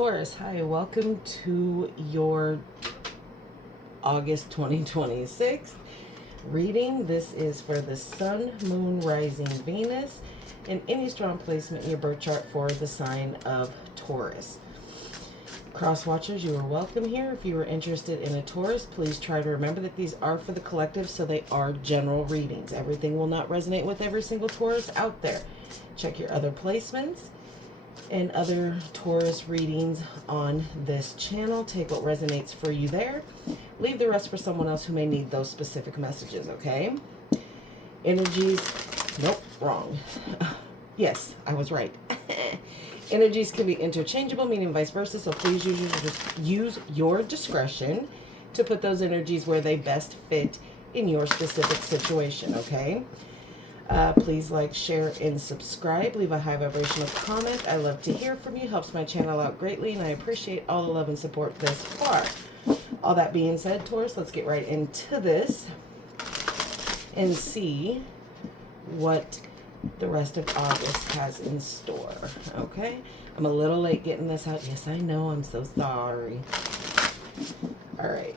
Taurus, hi, welcome to your August 2026 reading. This is for the Sun, Moon, Rising, Venus, and any strong placement in your birth chart for the sign of Taurus. Crosswatchers, you are welcome here. If you are interested in a Taurus, please try to remember that these are for the collective, so they are general readings. Everything will not resonate with every single Taurus out there. Check your other placements and other Taurus readings on this channel. Take what resonates for you there. Leave the rest for someone else who may need those specific messages, okay? Energies, nope, wrong. Yes, I was right. Energies can be interchangeable, meaning vice versa, so please use your discretion to put those energies where they best fit in your specific situation, okay? Please like, share, and subscribe. Leave a high vibrational comment. I love to hear from you. Helps my channel out greatly, and I appreciate all the love and support thus far. All that being said, Taurus, let's get right into this and see what the rest of August has in store, okay? I'm a little late getting this out. Yes, I know. I'm so sorry. All right.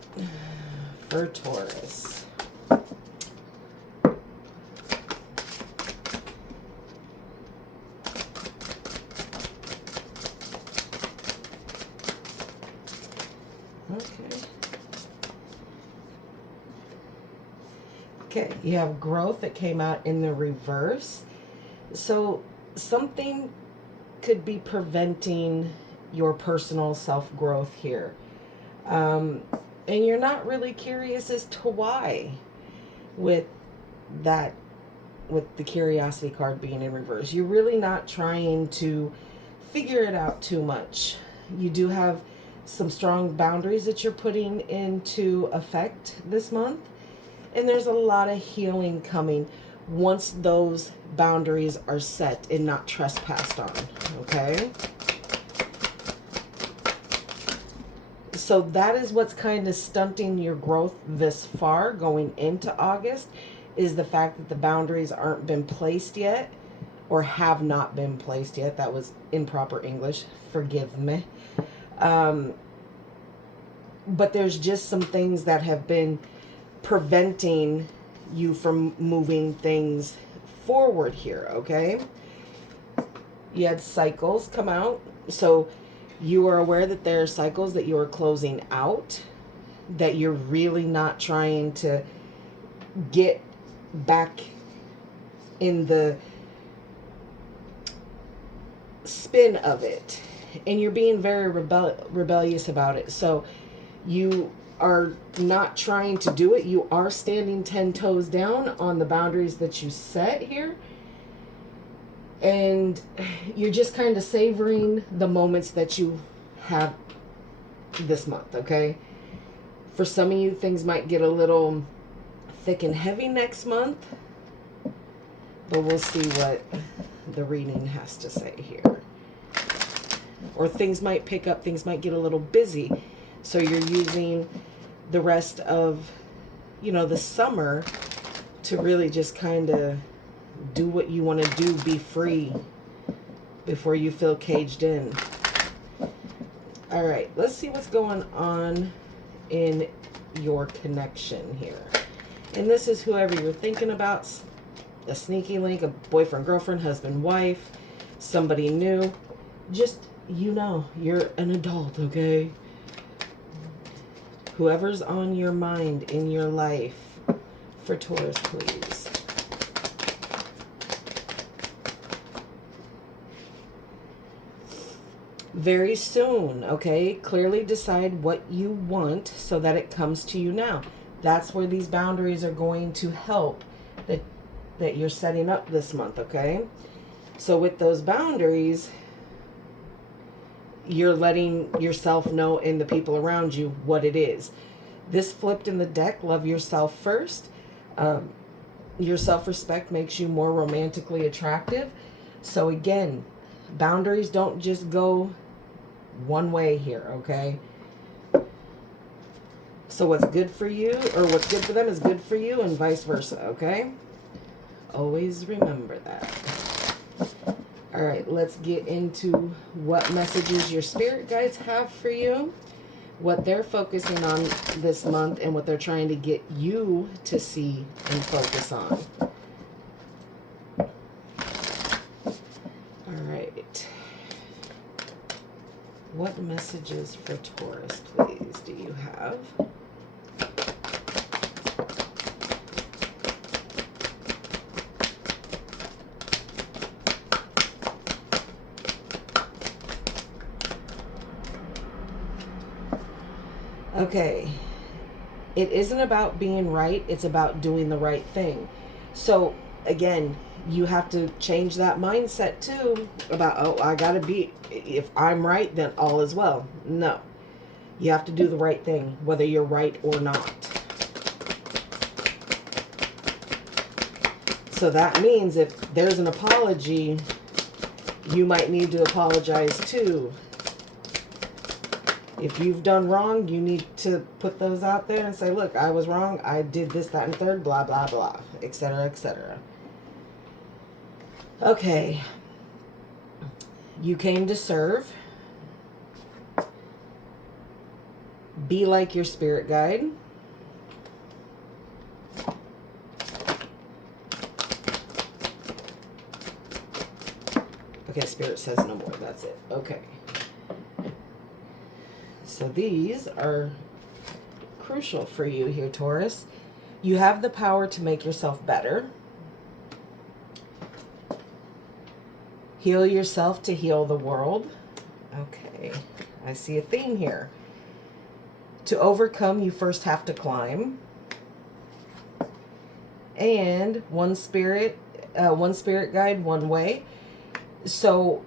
For Taurus. Okay, you have growth that came out in the reverse. So something could be preventing your personal self-growth here. And you're not really curious as to why with that, with the curiosity card being in reverse. You're really not trying to figure it out too much. You do have some strong boundaries that you're putting into effect this month. And there's a lot of healing coming once those boundaries are set and not trespassed on, okay? So that is what's kind of stunting your growth this far going into August, is the fact that the boundaries aren't been placed yet, or have not been placed yet. That was improper English. Forgive me. But there's just some things that have been preventing you from moving things forward here, okay? You had cycles come out, so you are aware that there are cycles that you are closing out, that you're really not trying to get back in the spin of it, and you're being very rebellious about it. So you are not trying to do it. You are standing 10 toes down on the boundaries that you set here. And you're just kind of savoring the moments that you have this month, okay? For some of you, things might get a little thick and heavy next month. But we'll see what the reading has to say here. Or things might pick up, things might get a little busy. So you're using the rest of, the summer to really just kind of do what you want to do, be free before you feel caged in. All right, let's see what's going on in your connection here. And this is whoever you're thinking about, a sneaky link, a boyfriend, girlfriend, husband, wife, somebody new. Just, you're an adult, okay? Whoever's on your mind in your life for Taurus, please. Very soon, okay? Clearly decide what you want so that it comes to you now. That's where these boundaries are going to help that you're setting up this month, okay? So with those boundaries, you're letting yourself know and the people around you what it is. This flipped in the deck, love yourself first. Your self-respect makes you more romantically attractive. So again, boundaries don't just go one way here, okay? So what's good for you, or what's good for them, is good for you, and vice versa, okay? Always remember that. All right, let's get into what messages your spirit guides have for you, what they're focusing on this month, and what they're trying to get you to see and focus on. All right. What messages for Taurus, please, do you have? Okay, it isn't about being right, it's about doing the right thing. So again, you have to change that mindset too about, oh, I gotta be, if I'm right, then all is well. No, you have to do the right thing, whether you're right or not. So that means if there's an apology, you might need to apologize too. If you've done wrong, you need to put those out there and say, look, I was wrong. I did this, that, and third, blah, blah, blah, etc., etc. Okay. You came to serve. Be like your spirit guide. Okay, spirit says no more. That's it. Okay. So these are crucial for you here, Taurus. You have the power to make yourself better. Heal yourself to heal the world. Okay, I see a theme here. To overcome, you first have to climb. And one spirit guide, one way. So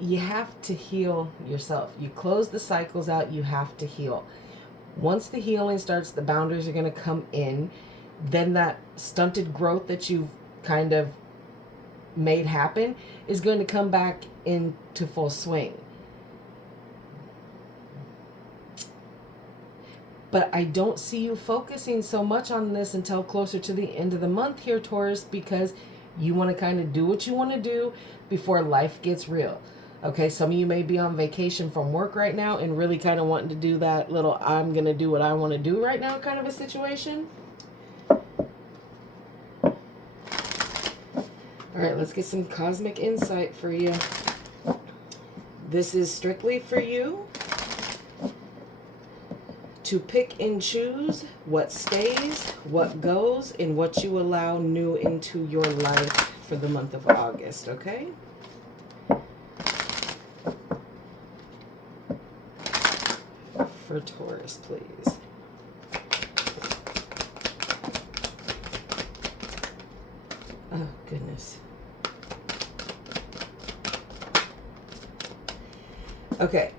you have to heal yourself. You close the cycles out, you have to heal. Once the healing starts, the boundaries are going to come in. Then that stunted growth that you've kind of made happen is going to come back into full swing. But I don't see you focusing so much on this until closer to the end of the month here, Taurus, because you want to kind of do what you want to do before life gets real. Okay, some of you may be on vacation from work right now and really kind of wanting to do that little I'm going to do what I want to do right now kind of a situation. All right, let's get some cosmic insight for you. This is strictly for you to pick and choose what stays, what goes, and what you allow new into your life for the month of August, okay? For Taurus, please. Oh, goodness. Okay.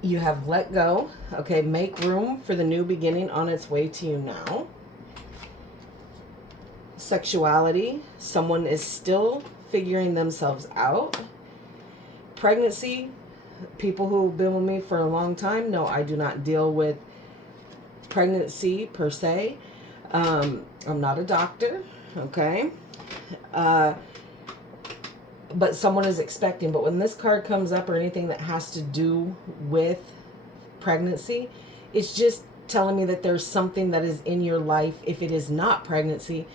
You have let go. Okay, make room for the new beginning on its way to you now. Sexuality. Someone is still figuring themselves out. Pregnancy. People who've been with me for a long time know I do not deal with pregnancy per se. I'm not a doctor, okay? But someone is expecting. But when this card comes up or anything that has to do with pregnancy, it's just telling me that there's something that is in your life, if it is not pregnancy,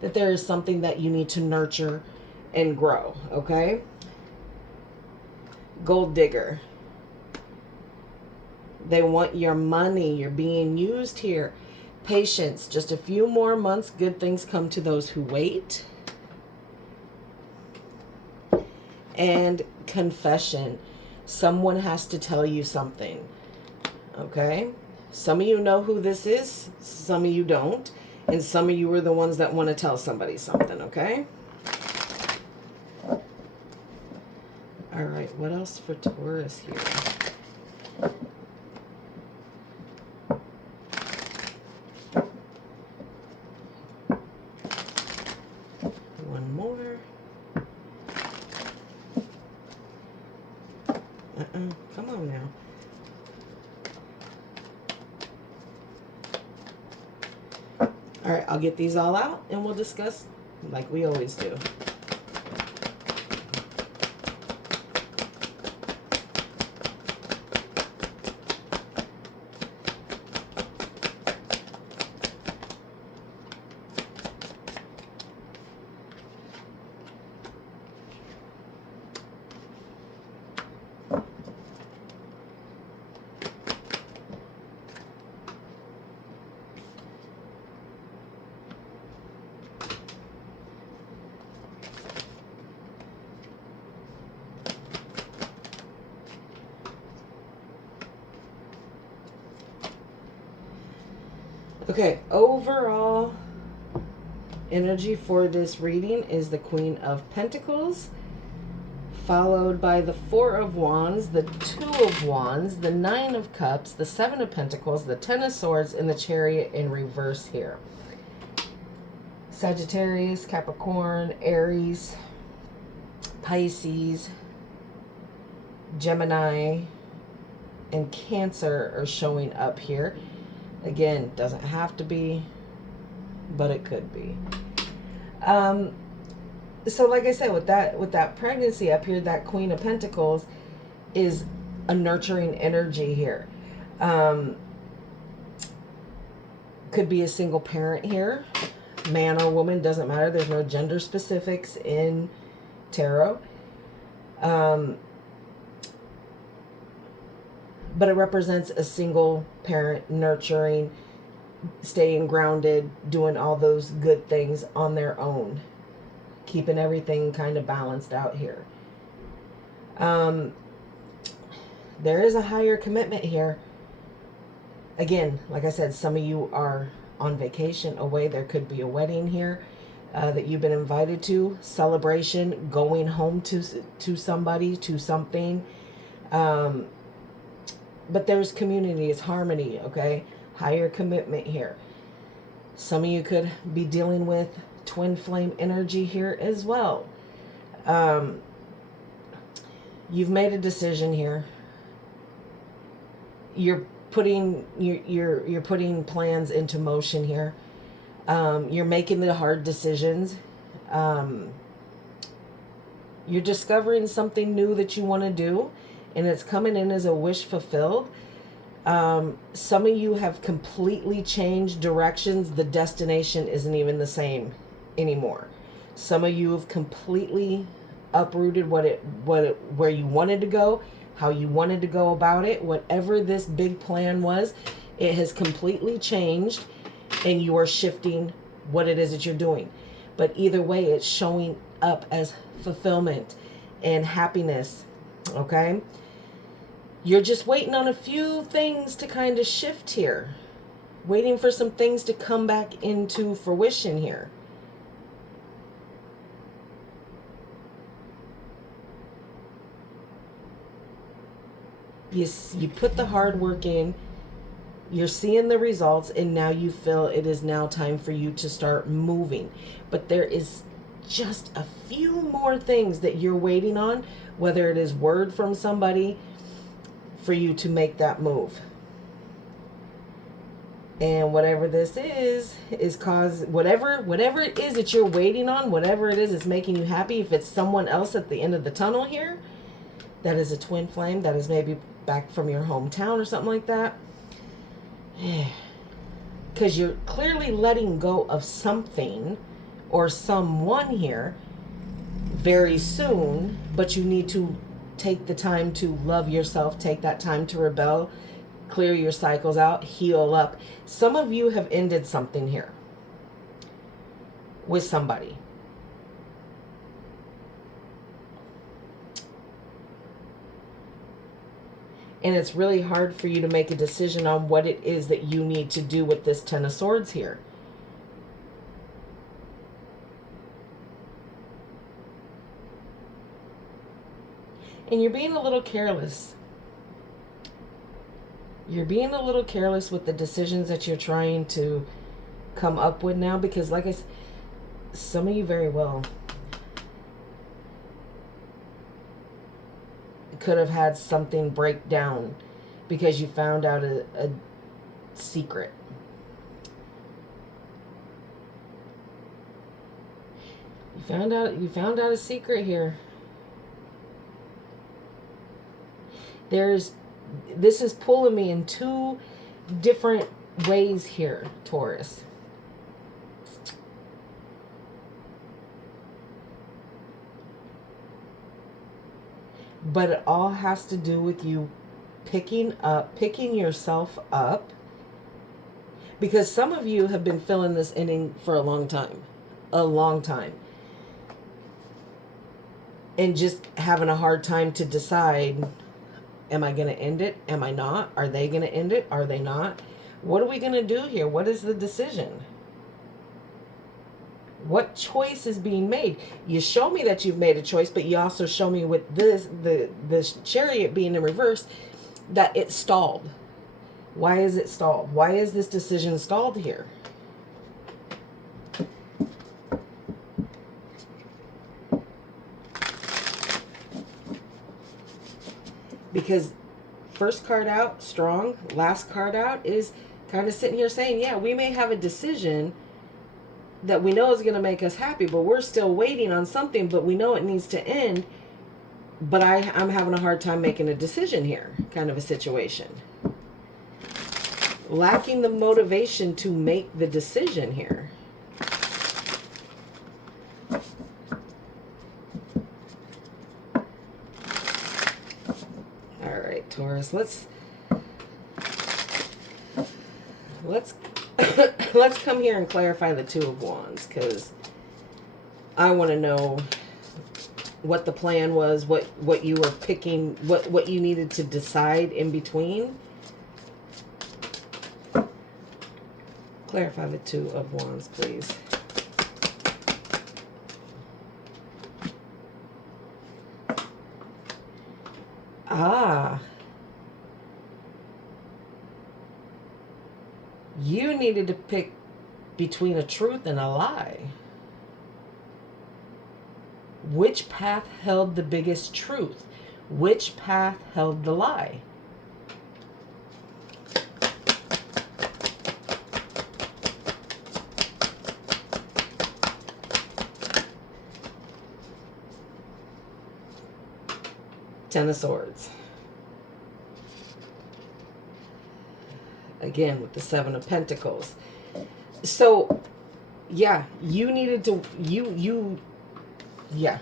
that there is something that you need to nurture and grow, okay? Gold digger. They want your money. You're being used here. Patience. Just a few more months. Good things come to those who wait. And confession. Someone has to tell you something. Okay? Some of you know who this is. Some of you don't. And some of you are the ones that want to tell somebody something. Okay? All right, what else for Taurus here? One more. Come on now. right, I'll get these all out and we'll discuss like we always do. Okay, overall energy for this reading is the Queen of Pentacles, followed by the Four of Wands, the Two of Wands, the Nine of Cups, the Seven of Pentacles, the Ten of Swords, and the Chariot in reverse here. Sagittarius, Capricorn, Aries, Pisces, Gemini, and Cancer are showing up here. Again, doesn't have to be, but it could be. So like I said, with that pregnancy up here, that Queen of Pentacles is a nurturing energy here. Could be a single parent here, man or woman, doesn't matter. There's no gender specifics in tarot. But it represents a single parent nurturing, staying grounded, doing all those good things on their own, keeping everything kind of balanced out here. There is a higher commitment here. Again, like I said, some of you are on vacation away. There could be a wedding here that you've been invited to, celebration, going home to somebody, to something. But there's community, it's harmony, okay? Higher commitment here. Some of you could be dealing with twin flame energy here as well. You've made a decision here. You're putting plans into motion here. You're making the hard decisions. You're discovering something new that you want to do, and it's coming in as a wish fulfilled. Some of you have completely changed directions. The destination isn't even the same anymore. Some of you have completely uprooted where you wanted to go, how you wanted to go about it. Whatever this big plan was, it has completely changed, and you are shifting what it is that you're doing. But either way, it's showing up as fulfillment and happiness, okay? You're just waiting on a few things to kind of shift here. Waiting for some things to come back into fruition here. You put the hard work in. You're seeing the results, and now you feel it is now time for you to start moving. But there is just a few more things that you're waiting on, whether it is word from somebody, for you to make that move. And whatever this is cause whatever it is that you're waiting on, whatever it is that's making you happy, if it's someone else at the end of the tunnel here, that is a twin flame, that is maybe back from your hometown or something like that. Because you're clearly letting go of something or someone here very soon, but you need to take the time to love yourself, take that time to rebel, clear your cycles out, heal up. Some of you have ended something here with somebody. And it's really hard for you to make a decision on what it is that you need to do with this Ten of Swords here. And you're being a little careless. You're being a little careless with the decisions that you're trying to come up with now, because like I said, some of you very well could have had something break down because you found out a secret. You found out a secret here. This is pulling me in two different ways here, Taurus. But it all has to do with you picking yourself up. Because some of you have been feeling this ending for a long time. A long time. And just having a hard time to decide, am I going to end it? Am I not? Are they going to end it? Are they not? What are we going to do here? What is the decision? What choice is being made? You show me that you've made a choice, but you also show me with this Chariot being in reverse, that it stalled. Why is it stalled? Why is this decision stalled here? Because first card out, strong. Last card out is kind of sitting here saying, yeah, we may have a decision that we know is going to make us happy, but we're still waiting on something, but we know it needs to end. But I'm having a hard time making a decision here, kind of a situation. Lacking the motivation to make the decision here. All right, Taurus, let's let's come here and clarify the Two of Wands, because I want to know what the plan was, what you were picking, what you needed to decide in between. Clarify the Two of Wands, please. You needed to pick between a truth and a lie. Which path held the biggest truth? Which path held the lie? Ten of Swords. Again, with the Seven of Pentacles. So, yeah, you needed to, yeah,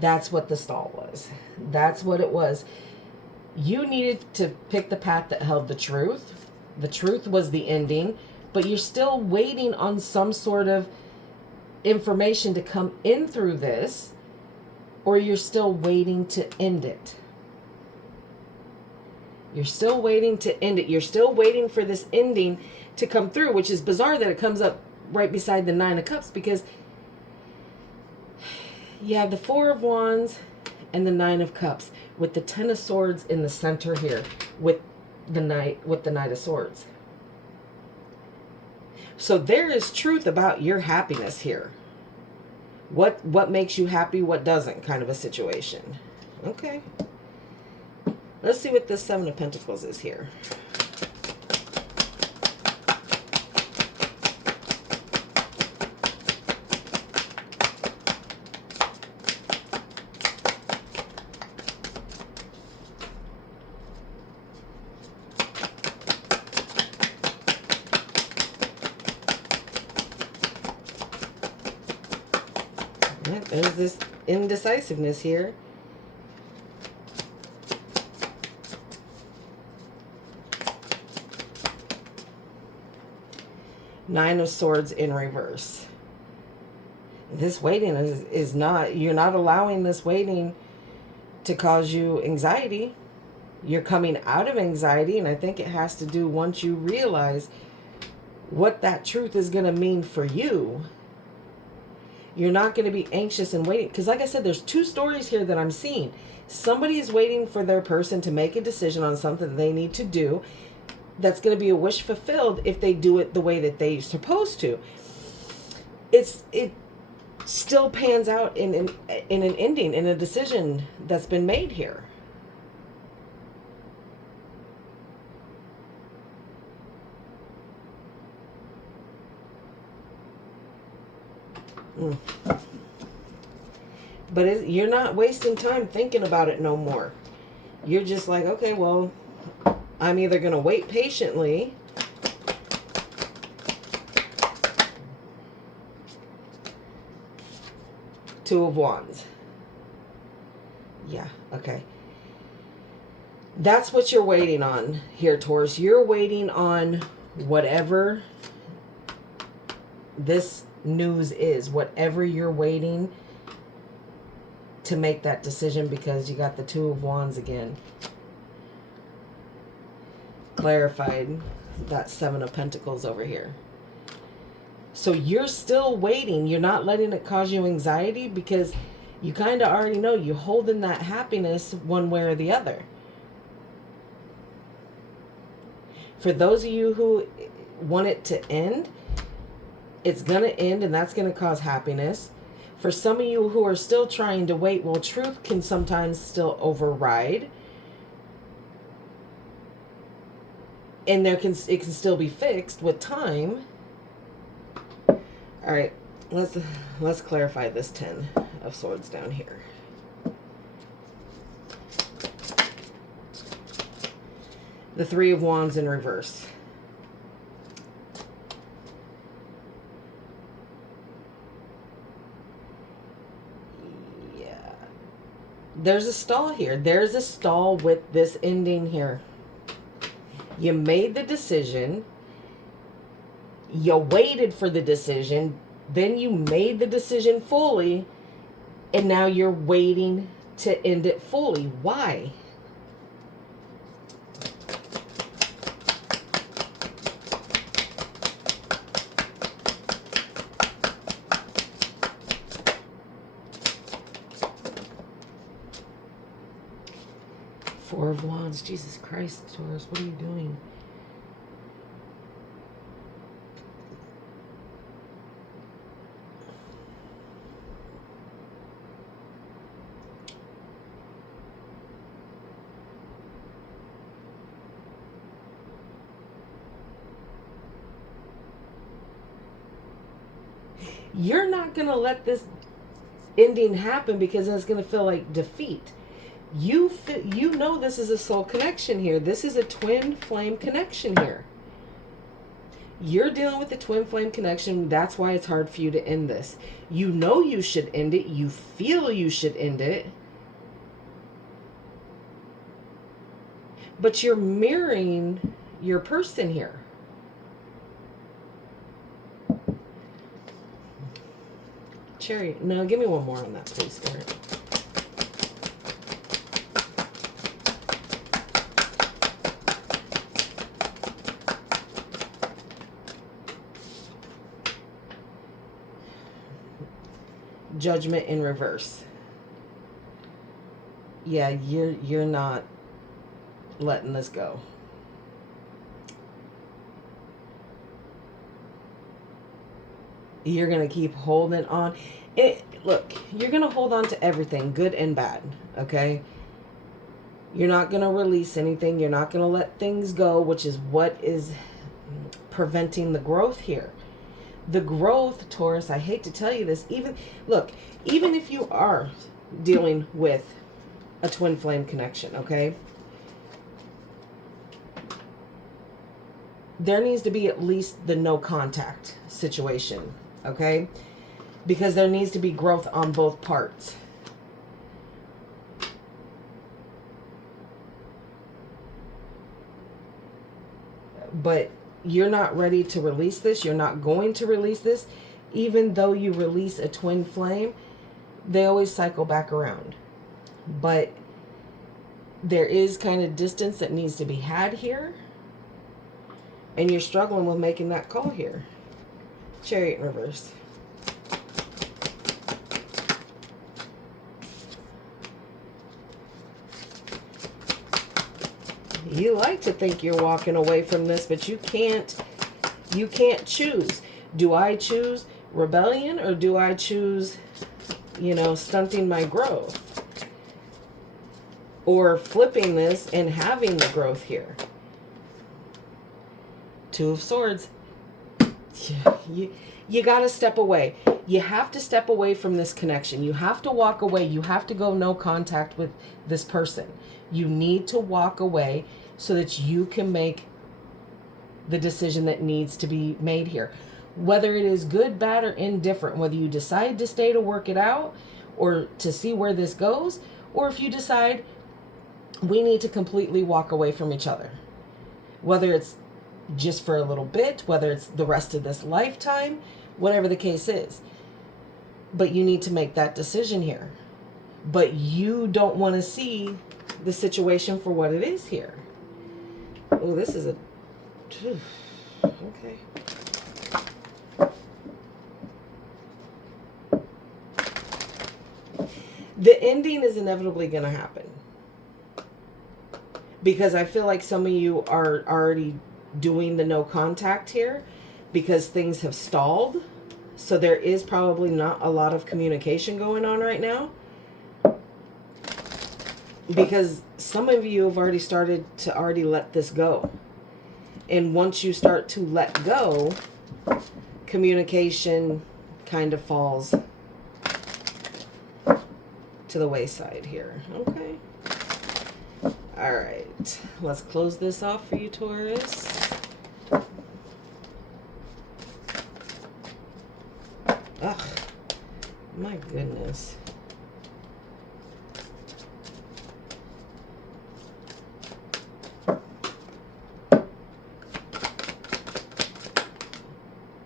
that's what the stall was. That's what it was. You needed to pick the path that held the truth. The truth was the ending, but you're still waiting on some sort of information to come in through this, or you're still waiting to end it. You're still waiting to end it. You're still waiting for this ending to come through, which is bizarre that it comes up right beside the Nine of Cups, because you have the Four of Wands and the Nine of Cups with the Ten of Swords in the center here with the Knight of Swords. So there is truth about your happiness here. What makes you happy, what doesn't, kind of a situation. Okay. Let's see what the Seven of Pentacles is here. There's this indecisiveness here. Nine of Swords in reverse. This waiting is not, you're not allowing this waiting to cause you anxiety. You're coming out of anxiety, and I think it has to do once you realize what that truth is going to mean for you. You're not going to be anxious and waiting. Because like I said, there's two stories here that I'm seeing. Somebody is waiting for their person to make a decision on something that they need to do. That's going to be a wish fulfilled if they do it the way that they're supposed to. It still pans out in an ending, in a decision that's been made here. But you're not wasting time thinking about it no more. You're just like, okay, well, I'm either going to wait patiently Two of Wands. Yeah, okay. That's what you're waiting on here, Taurus. You're waiting on whatever this news is, whatever you're waiting to make that decision, because you got the Two of Wands again. Clarified that Seven of Pentacles over here. So you're still waiting. You're not letting it cause you anxiety, because you kind of already know you're holding that happiness one way or the other. For those of you who want it to end, it's going to end, and that's going to cause happiness. For some of you who are still trying to wait, well, truth can sometimes still override. And it can still be fixed with time. All right, let's clarify this Ten of Swords down here. The Three of Wands in reverse. Yeah. There's a stall here. There's a stall with this ending here. You made the decision. You waited for the decision. Then you made the decision fully. And now you're waiting to end it fully. Why? Four of Wands. Jesus Christ, Taurus, what are you doing? You're not going to let this ending happen, because it's going to feel like defeat. You know this is a soul connection here. This is a twin flame connection here. You're dealing with the twin flame connection. That's why it's hard for you to end this. You know you should end it. You feel you should end it. But you're mirroring your person here. Chariot. No, give me one more on that, please, Spirit. Judgment in reverse. Yeah, you're not letting this go. You're going to keep holding on. Look, you're going to hold on to everything, good and bad, okay? You're not going to release anything. You're not going to let things go, which is what is preventing the growth here. The growth, Taurus, I hate to tell you this, even if you are dealing with a twin flame connection, okay? There needs to be at least the no contact situation, okay? Because there needs to be growth on both parts. But you're not ready to release this. You're not going to release this. Even though you release a twin flame, they always cycle back around. But there is kind of distance that needs to be had here. And you're struggling with making that call here. Chariot in reverse. You like to think you're walking away from this, but you can't choose. Do I choose rebellion, or do I choose, stunting my growth? Or flipping this and having the growth here? Two of Swords. You got to step away. You have to step away from this connection. You have to walk away. You have to go no contact with this person. You need to walk away so that you can make the decision that needs to be made here. Whether it is good, bad, or indifferent, whether you decide to stay to work it out or to see where this goes, or if you decide we need to completely walk away from each other. Whether it's just for a little bit, whether it's the rest of this lifetime, whatever the case is. But you need to make that decision here. But you don't want to see the situation for what it is here. Oh, this is a... Okay. The ending is inevitably going to happen. Because I feel like some of you are already doing the no contact here because things have stalled. So there is probably not a lot of communication going on right now. Because some of you have already started to let this go. And once you start to let go, communication kind of falls to the wayside here. Okay. All right. Let's close this off for you, Taurus. Ugh. My goodness.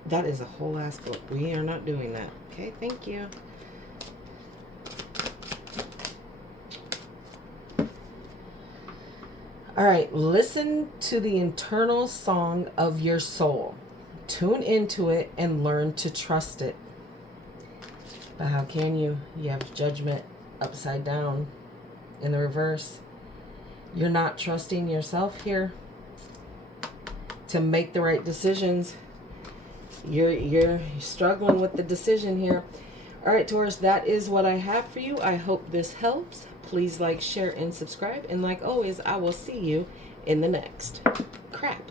That is a whole ass book. We are not doing that. Okay, thank you. All right, listen to the internal song of your soul. Tune into it and learn to trust it. But how can you? You have judgment upside down in the reverse. You're not trusting yourself here to make the right decisions. You're struggling with the decision here. All right, Taurus, that is what I have for you. I hope this helps. Please like, share, and subscribe. And like always, I will see you in the next crap.